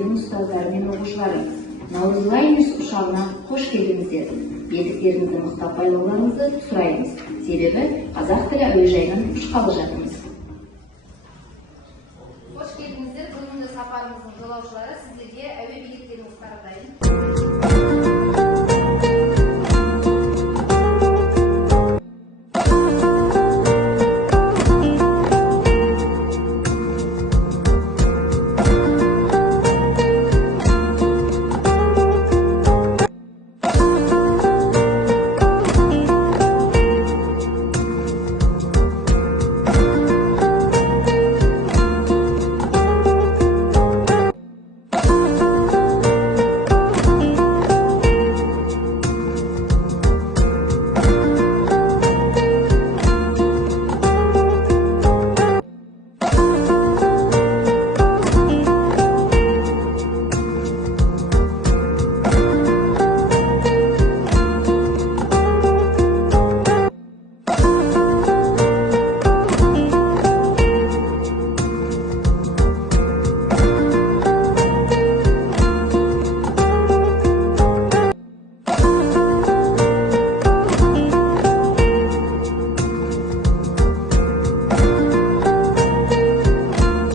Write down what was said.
мектебинин устаздары мен окуучулары, Наурызбай Мирс ушагына кош келдиңиздер. Белдиктериңизди мыктап байлоолоруңузду сурайбыз. Себеби Казак тили әуежайынан учкалы жатабыз. Кош келдиңиздер. Бүгүнкү сапарыбыздын жолоочулары сиздерге әуе билеттерин уктардайын.